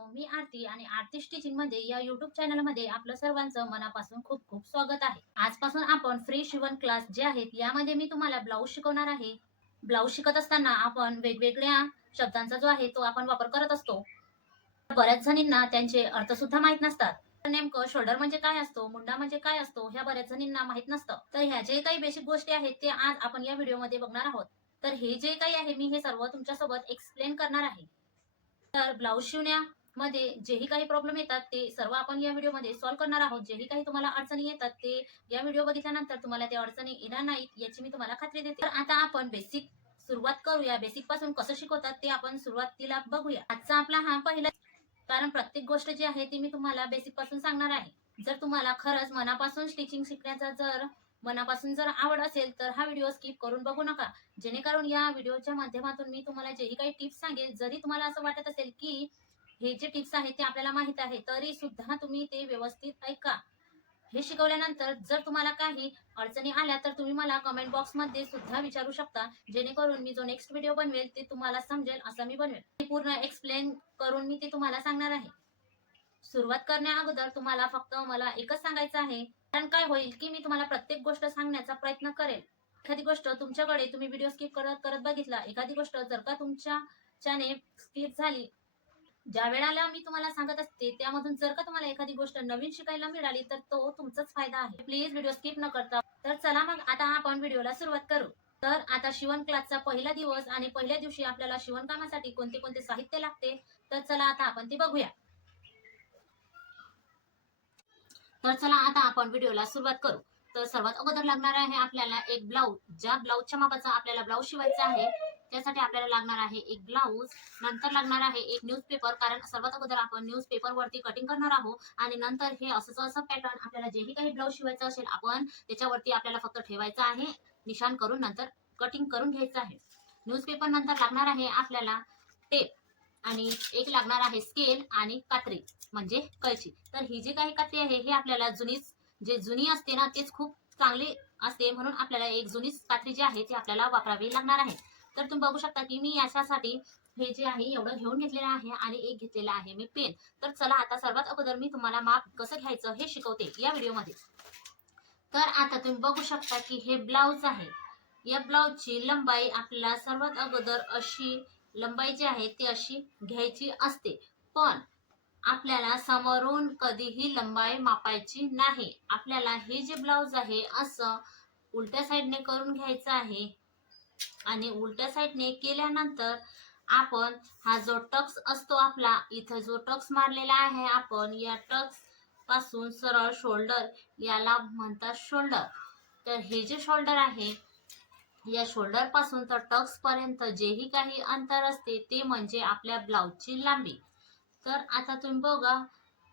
मित्रांनो मी आरती आणि आरती स्टिचिंगमध्ये या युट्यूब चॅनलमध्ये आपलं सर्वांचं मनापासून खूप खूप स्वागत आहे. आजपासून आपण फ्री शिवण क्लास जे आहेत यामध्ये मी तुम्हाला ब्लाऊज शिकवणार आहे. ब्लाऊज शिकत असताना आपण वेगवेगळ्या शब्दांचा जो आहे तो आपण वापर करत असतो. बऱ्याच जणींना त्यांचे अर्थ सुद्धा माहीत नसतात. नेमकं शोल्डर म्हणजे काय असतो मुंडा म्हणजे काय असतो ह्या बऱ्याच जणींना माहीत नसतं. तर ह्या जे काही बेसिक गोष्टी आहेत ते आज आपण या व्हिडिओमध्ये बघणार आहोत. तर हे जे काही आहे मी हे सर्व तुमच्यासोबत एक्सप्लेन करणार आहे. तर ब्लाऊज शिवण्या मध्ये जेही काही प्रॉब्लेम येतात ते सर्व आपण या व्हिडिओमध्ये सॉल्व्ह करणार आहोत. जेही काही तुम्हाला अडचणी येतात ते या व्हिडिओ बघितल्यानंतर तुम्हाला त्या अडचणी येणार नाहीत याची मी तुम्हाला खात्री देते. तर आता आपण बेसिक सुरुवात करूया. बेसिकपासून कसं शिकवतात ते आपण सुरुवातीला बघूया. आजचा आपला हा पहिला कारण प्रत्येक गोष्ट जी आहे ती मी तुम्हाला बेसिकपासून सांगणार आहे. जर तुम्हाला खरंच मनापासून स्टिचिंग शिकण्याचा जर मनापासून जर आवड असेल तर हा व्हिडिओ स्किप करून बघू नका. जेणेकरून या व्हिडिओच्या माध्यमातून मी तुम्हाला जेही काही टिप्स सांगेल जरी तुम्हाला असं वाटत असेल की हे जे टिप्स आहेत ते आपल्याला माहीत आहे तरी सुद्धा तुम्ही ते व्यवस्थित ऐका. हे शिकवल्यानंतर जर तुम्हाला काही अडचणी आल्या तर तुम्ही मला कमेंट बॉक्समध्ये सुद्धा विचारू शकता. जेणेकरून मी जो नेक्स्ट व्हिडिओ बनवेल ते तुम्हाला समजेल असं मी बनवेल. पूर्ण एक्सप्लेन करून मी ते तुम्हाला सांगणार आहे. सुरुवात करण्या अगोदर तुम्हाला फक्त मला एकच सांगायचं आहे कारण काय होईल की मी तुम्हाला प्रत्येक गोष्ट सांगण्याचा प्रयत्न करेल. एखादी गोष्ट तुमच्याकडे तुम्ही व्हिडिओ स्किप करत करत बघितला एखादी गोष्ट जर का तुमच्याच्याने स्किप झाली ज्या वेळेला मी तुम्हाला सांगत असते त्यामधून जर का तुम्हाला एखादी गोष्ट नवीन शिकायला मिळाली तर तो तुमचाच फायदा आहे. प्लीज व्हिडिओ स्किप न करता. तर चला मग आता आपण व्हिडिओला सुरुवात करू. तर आता शिवण क्लासचा पहिला दिवस आणि पहिल्या दिवशी आपल्याला शिवणकामासाठी कोणते कोणते साहित्य लागते तर चला आता आपण ते बघूया. तर चला आता आपण व्हिडिओला सुरुवात करू. तर सर्वात अगोदर लागणार आहे आपल्याला एक ब्लाऊज ज्या ब्लाऊजच्या मापाचा आपल्याला ब्लाऊज शिवायचा आहे त्यासाठी आपल्याला लागणार आहे एक ब्लाऊज नंतर लागणार आहे एक न्यूजपेपर कारण सर्वात अगोदर आपण न्यूजपेपर वरती कटिंग करणार आहोत. आणि नंतर हे असंच असं पॅटर्न आपल्याला जेही काही ब्लाऊज शिवायचं असेल आपण त्याच्यावरती आपल्याला फक्त ठेवायचं आहे. निशाण करून नंतर कटिंग करून घ्यायचं आहे. न्यूजपेपर नंतर लागणार आहे आपल्याला टेप आणि एक लागणार आहे स्केल आणि कात्री म्हणजे कैची तर ही जी काही कात्री आहे हे आपल्याला जुनीच जे जुनी असते ना तेच खूप चांगली असते. म्हणून आपल्याला एक जुनीच कात्री जी आहे ती आपल्याला वापरावी लागणार आहे. तर तुम्ही बघू शकता की मी याच्यासाठी हे जे आहे एवढं घेऊन घेतलेलं आहे आणि एक घेतलेलं आहे मी पेन तर चला आता सर्वात अगोदर मी तुम्हाला माप कसं घ्यायचं हे शिकवते या व्हिडिओमध्ये. तर आता तुम्ही बघू शकता की हे ब्लाऊज आहे. या ब्लाऊजची लंबाई आपल्याला सर्वात अगोदर अशी लंबाई जी आहे ती अशी घ्यायची असते. पण आपल्याला समोरून कधीही लंबाई मापायची नाही. आपल्याला हे जे ब्लाऊज आहे असं उलट्या साईडने करून घ्यायचं आहे. आणि उलट्या साईडने केल्यानंतर आपण हा जो टक्स असतो आपला इथे जो टक्स मारलेला आहे आपण या टक्सपासून सरळ शोल्डर याला म्हणतात शोल्डर. तर हे जे शोल्डर आहे या शोल्डरपासून तर टक्स पर्यंत जेही काही अंतर असते ते म्हणजे आपल्या ब्लाऊजची लांबी. तर आता तुम्ही बघा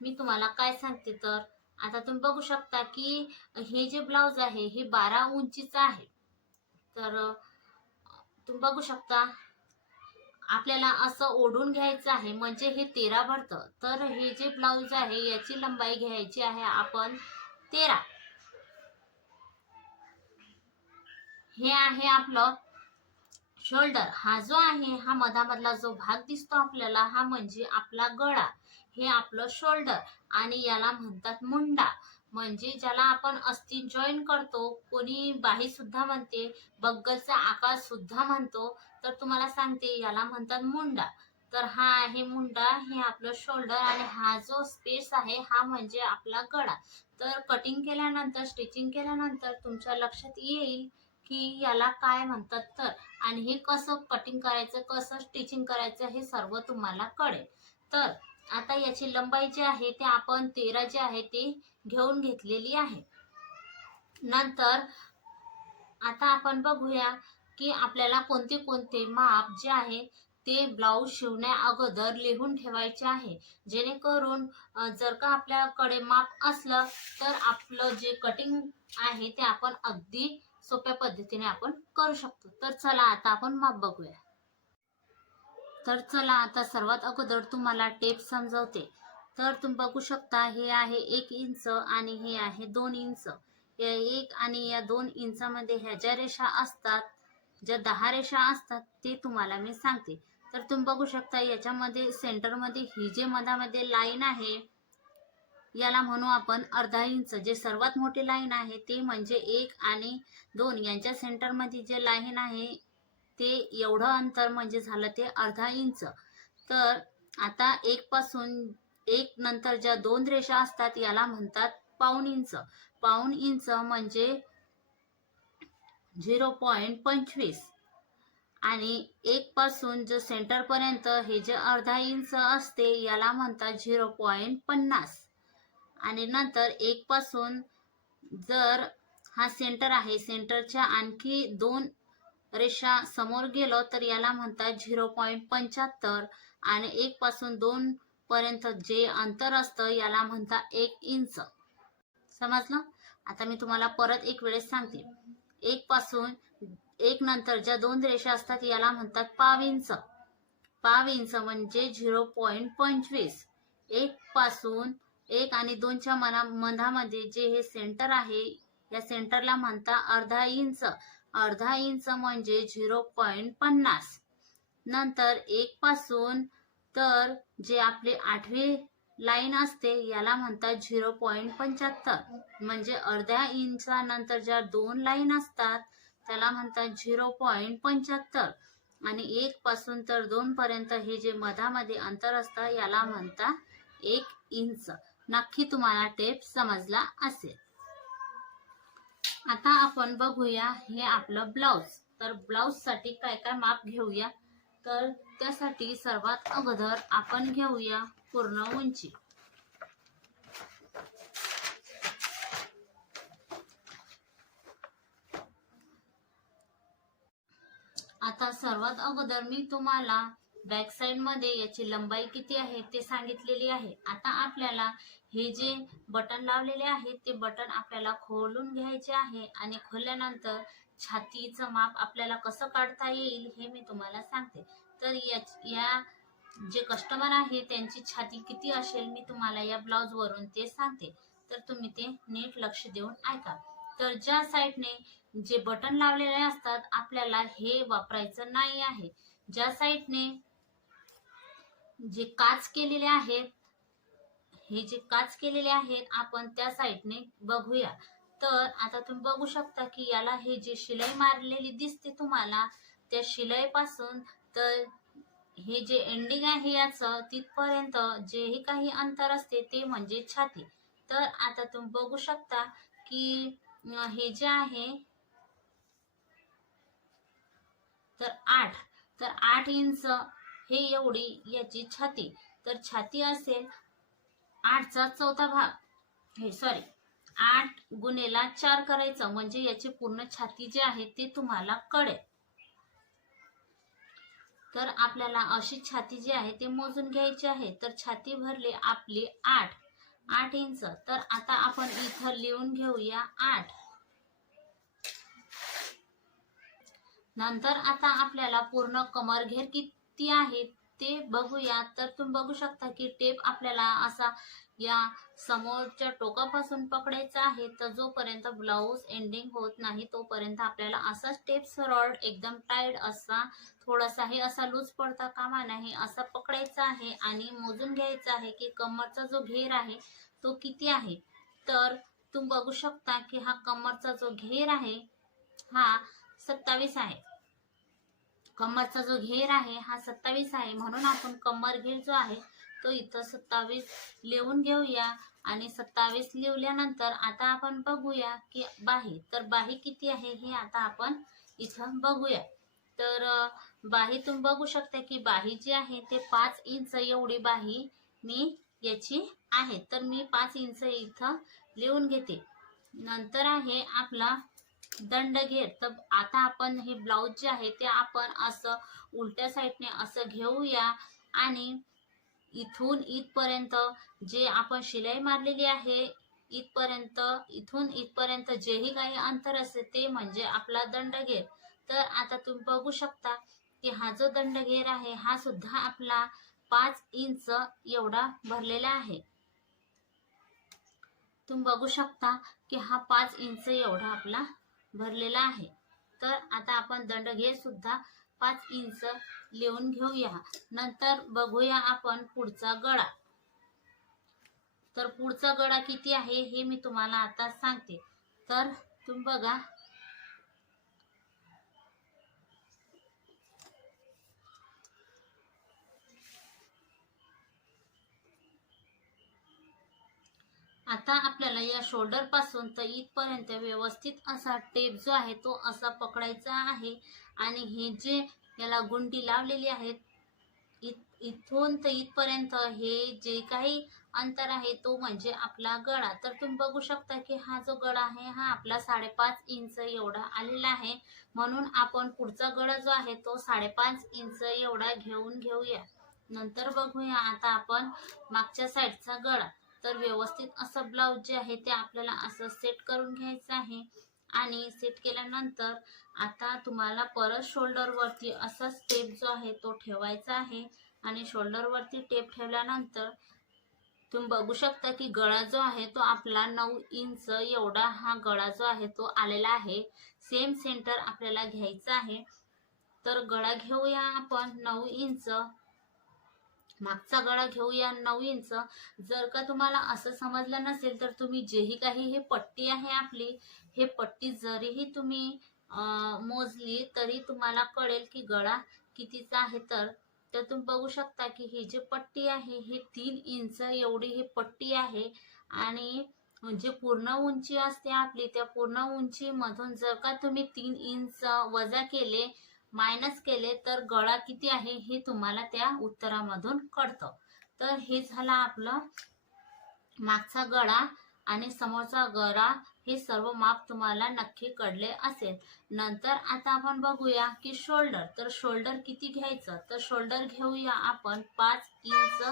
मी तुम्हाला काय सांगते तर आता तुम्ही बघू शकता की हे जे ब्लाऊज आहे हे बारा उंचीचं आहे. तर तुम्ही बघू शकता आपल्याला असं ओढून घ्यायचं आहे म्हणजे हे तेरा भरतं. तर हे जे ब्लाऊज आहे याची लंबाई घ्यायची आहे आपण तेरा. हे आहे आपलं शोल्डर हा जो आहे हा मधामधला जो भाग दिसतो आपल्याला हा म्हणजे आपला गळा. हे आपलं शोल्डर आणि याला म्हणतात मुंडा. म्हणजे ज्याला आपण अस्ती जॉईन करतो कोणी बाही सुद्धा म्हणते बग्गलचा आकार सुद्धा म्हणतो तर तुम्हाला सांगते याला म्हणतात मुंडा. तर हा आहे मुंडा हे आपलं शोल्डर आणि हा जो स्पेस आहे हा म्हणजे आपला गळा. तर कटिंग केल्यानंतर स्टिचिंग केल्यानंतर तुमच्या लक्षात येईल की याला काय म्हणतात तर. आणि हे कसं कटिंग करायचं कसं स्टिचिंग करायचं हे सर्व तुम्हाला कळेल. तर आता याची लंबाई जी आहे ते आपण तेरा जे आहे ते घेऊन घेतलेली आहे. नंतर आता आपण बघूया की आपल्याला कोणते कोणते माप जे आहे ते ब्लाऊज शिवण्या अगोदर लिहून ठेवायचे आहे. जेणेकरून जर का आपल्याकडे माप असलं तर आपलं जे कटिंग आहे ते आपण अगदी सोप्या पद्धतीने आपण करू शकतो. तर चला आता आपण माप बघूया. तर चला आता सर्वात अगोदर तुम्हाला टेप समजवते. तर तुम्ही बघू शकता हे आहे एक इंच आणि हे आहे दोन इंच. या एक आणि या दोन इंचामध्ये ह्या ज्या रेषा असतात ज्या दहा रेषा असतात ते तुम्हाला मी सांगते. तर तुम्ही बघू शकता याच्यामध्ये सेंटरमध्ये ही जे मधामध्ये लाईन आहे याला म्हणू आपण अर्धा इंच. जे सर्वात मोठी लाईन आहे ते म्हणजे एक आणि दोन. यांच्या सेंटरमध्ये जे लाईन आहे ते एवढं अंतर म्हणजे झालं ते अर्धा इंच. तर आता एक पासून एक नंतर ज्या दोन रेषा असतात याला म्हणतात पाऊण इंच. पाऊण इंच म्हणजे झिरो पॉईंट पंचवीस. आणि एक पासून जो सेंटर पर्यंत हे जे अर्धा इंच असते याला म्हणतात झिरो पॉईंट पन्नास. आणि नंतर एक पासून जर हा सेंटर आहे सेंटरच्या आणखी दोन रेषा समोर गेलो तर याला म्हणतात झिरो पॉईंट पंच्याहत्तर आणि एक पासून दोन पर्यंत जे अंतर असतं याला म्हणतात एक इंच. समजलं? आता मी तुम्हाला परत एक वेळेस सांगते. एक पासून एक नंतर ज्या दोन रेषा असतात याला म्हणतात पाव इंच. पाव इंच म्हणजे झिरो पॉईंट पंचवीस. एक पासून एक आणि दोनच्या मना मधामध्ये जे हे सेंटर आहे या सेंटरला म्हणता अर्धा इंच. अर्धा इंच म्हणजे झिरो पॉईंट पन्नास. नंतर एक पासून तर जे आपले आठवी लाईन असते याला म्हणतात झिरो पॉईंट पंच्याहत्तर. म्हणजे अर्ध्या इंचा नंतर ज्या दोन लाईन असतात त्याला म्हणतात झिरो पॉईंट पंच्याहत्तर. आणि एक पासून तर दोन पर्यंत हे जे मधामध्ये अंतर असतं याला म्हणतात एक इंच. नक्की तुम्हाला टेप समजला असेल. आता आपण बघूया हे आपलं ब्लाउज तर ब्लाउजसाठी काय काय माप घेऊया? तर त्यासाठी सर्वात अगोदर आपण घेऊया पूर्ण उंची. आता सर्वात अगोदर मी तुम्हाला बॅक साइडमध्ये याची लंबाई किती आहे ते सांगितलेली आहे. आता आपल्याला हे जे बटन लावलेले आहे ते बटन आपल्याला खोलून घ्यायचे आहे आणि खोलल्यानंतर छातीचं माप आपल्याला कसं काढता येईल हे मी तुम्हाला सांगते. तर या या जे कस्टमर आहे त्यांची छाती किती असेल मी तुम्हाला या ब्लाउज वरून ते सांगते. तर तुम्ही ते नीट लक्ष देऊन ऐका. तर ज्या साईडने जे बटन लावलेले असतात आपल्याला हे वापरायचं नाही आहे. ज्या साईडने जे काच केलेले आहेत हे जे काच केलेले आहेत आपण त्या साईडने बघूया. तर आता तुम्ही बघू शकता की याला हे जे शिलाई मारलेली दिसते तुम्हाला त्या शिलाईपासून तर हे जे एंडिंग आहे याचं तिथपर्यंत जेही काही अंतर असते ते म्हणजे छाती. तर आता तुम्ही बघू शकता की हे जे आहे तर आठ. तर आठ इंच हे एवढी याची छाती. तर छाती असेल आठचा चौथा भाग. हे सॉरी आठ गुणेला चार करायचं म्हणजे याची पूर्ण छाती जी आहे ते तुम्हाला कळेल. तर आपल्याला अशी छाती जी आहे ते मोजून घ्यायची आहे. तर छाती भरली आपली आठ. आठ इंच. तर आता आपण इथं लिहून घेऊया आठ. नंतर आता आपल्याला पूर्ण कमर घेर किती किती आहे ते बघूया. तर तुम्ही बघू शकता की टेप आपल्याला असा या समोरच्या टोकापासून पकडायचा आहे. तर जोपर्यंत ब्लाऊज एंडिंग होत नाही तोपर्यंत आपल्याला असा टेप सरळ एकदम टाईट असा थोडासाही असा लूज पडता कामा नाही. असा पकडायचा आहे आणि मोजून घ्यायचा आहे की कमरचा जो घेर आहे तो किती आहे. तर तुम्ही बघू शकता की हा कमरचा जो घेर आहे हा सत्तावीस आहे. कमरचा जो घेर आहे हा सत्तावीस आहे. म्हणून आपण कमर घेर जो आहे तो इथं सत्तावीस लिहून घेऊया. आणि सत्तावीस लिहिल्यानंतर आता आपण बघूया की बाही. तर बाही किती आहे हे आता आपण इथं बघूया. तर बाही तुम्ही बघू शकता की बाही जी आहे ते पाच इंच एवढी बाही मी याची आहे. तर मी पाच इंच इथं लिहून घेते. नंतर आहे आपला दंड घेर तर आता आपण हे ब्लाऊज जे आहे ते आपण असं उलट्या साईडने असं घेऊया. आणि इथून इथपर्यंत जे आपण शिलाई मारलेली आहे इथपर्यंत इथून इथपर्यंत जेही काही अंतर असते ते म्हणजे आपला दंड घेर तर आता तुम्ही बघू शकता की हा जो दंड घेर आहे हा सुद्धा आपला पाच इंच एवढा भरलेला आहे. तुम्ही बघू शकता की हा पाच इंच एवढा आपला भरलेला आहे. तर आता आपण दंडघेर सुद्धा पाच इंच लिहून घेऊया. नंतर बघूया आपण पुढचा गळा तर पुढचा गळा किती आहे हे मी तुम्हाला आता सांगते. तर तुम्ही बघा. आता आपल्याला या शोल्डरपासून तर इथपर्यंत व्यवस्थित असा टेप जो आहे तो असा पकडायचा आहे. आणि हे जे याला गुंडी लावलेली आहेत इत इथून तर इथपर्यंत हे जे काही अंतर आहे तो म्हणजे आपला गळा. तर तुम्ही बघू शकता की हा जो गळा आहे हा आपला साडेपाच इंच एवढा आलेला आहे. म्हणून आपण पुढचा गळा जो आहे तो साडेपाच इंच एवढा घेऊन घेऊया. नंतर बघूया आता आपण मागच्या साईडचा गळा. तर व्यवस्थित असं ब्लाऊज जे आहे ते आपल्याला असं सेट करून घ्यायचं आहे. आणि सेट केल्यानंतर आता तुम्हाला परत शोल्डरवरती असा स्टेप जो आहे तो ठेवायचा आहे. आणि शोल्डरवरती टेप ठेवल्यानंतर तुम्ही बघू शकता की गळा जो आहे तो आपला नऊ इंच एवढा हा गळा जो आहे तो आलेला आहे. सेम सेंटर आपल्याला घ्यायचा आहे. तर गळा घेऊया आपण नऊ इंच मागचा गळा घेऊया नऊ इंच जर का तुम्हाला असं समजलं नसेल तर तुम्ही जेही काही हे पट्टी आहे आपली हे पट्टी जरीही तुम्ही मोजली तरी तुम्हाला कळेल की गळा कितीचा आहे. तर तर तुम्ही बघू शकता की ही जी पट्टी आहे हे तीन इंच एवढी ही पट्टी आहे. आणि जे पूर्ण उंची असते आपली त्या पूर्ण उंचीमधून जर का तुम्ही तीन इंच वजा केले मायनस केले तर गळा किती आहे हे तुम्हाला त्या उत्तरामधून कळतं. तर हे झाला आपलं मागचा गळा आणि समोरचा गळा हे सर्व माप तुम्हाला नक्की कळले असेल. नंतर आता आपण बघूया की शोल्डर. तर शोल्डर किती घ्यायचं? तर शोल्डर घेऊया आपण पाच इंच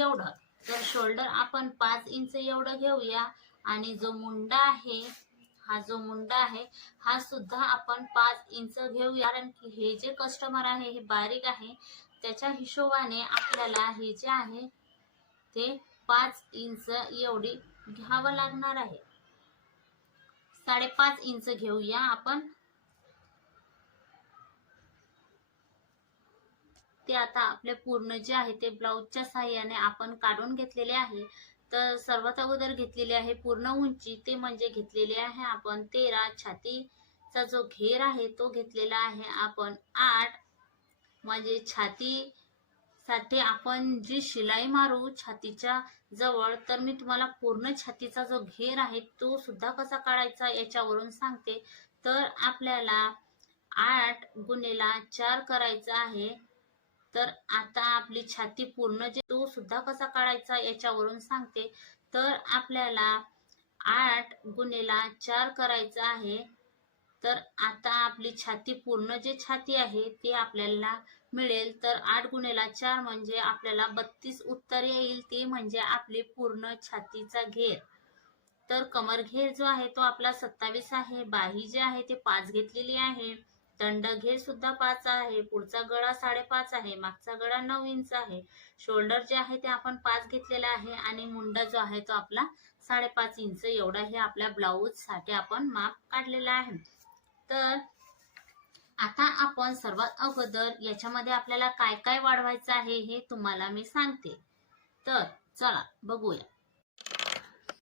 एवढं. तर शोल्डर आपण पाच इंच एवढं घेऊया आणि जो मुंडा आहे हा जो मुंडा आहे हा सुद्धा आपण पाच इंच घेऊया. कारण की हे जे कस्टमर आहे हे बारीक आहे त्याच्या हिशोबाने आपल्याला हे जे आहे ते पाच इंच एवढी घ्यावं लागणार आहे. साडेपाच इंच घेऊया आपण. ते आता आपले पूर्ण जे आहे ते ब्लाऊजच्या साह्याने आपण काढून घेतलेले आहे. तर सर्वात अगोदर घेतलेली आहे पूर्ण उंची ते म्हणजे घेतलेली आहे आपण तेरा. छातीचा जो घेर आहे तो घेतलेला आहे आपण आठ. म्हणजे छाती साठी आपण जी शिलाई मारू छातीच्या जवळ तर मी तुम्हाला पूर्ण छातीचा जो घेर आहे तो सुद्धा कसा काढायचा याच्यावरून सांगते. तर आपल्याला आठ गुन्हेला चार करायचा आहे. तर आता आपली छाती पूर्ण जे तो सुद्धा कसा काढायचा याच्यावरून सांगते. तर आपल्याला आठ गुणेला चार करायचा आहे. तर आता आपली छाती पूर्ण जे छाती आहे ते आपल्याला मिळेल. तर आठ गुणेला चार म्हणजे आपल्याला बत्तीस उत्तर येईल. ते म्हणजे आपली पूर्ण छातीचा घेर. तर कमर घेर जो आहे तो आपला सत्तावीस आहे. बाही जे आहे ते पाच घेतलेली आहे. दंड घेर सुद्धा पाच आहे पुढचा गळा साडेपाच आहे मागचा गळा नऊ इंच आहे. शोल्डर जे आहे ते आपण पाच घेतलेला आहे आणि मुंडा जो आहे तो आपला साडेपाच इंच. एवढा हे आपल्या ब्लाऊजसाठी आपण माप काढलेला आहे. तर आता आपण सर्वात अगोदर याच्यामध्ये आपल्याला काय काय वाढवायचं आहे हे तुम्हाला मी सांगते. तर चला बघूया.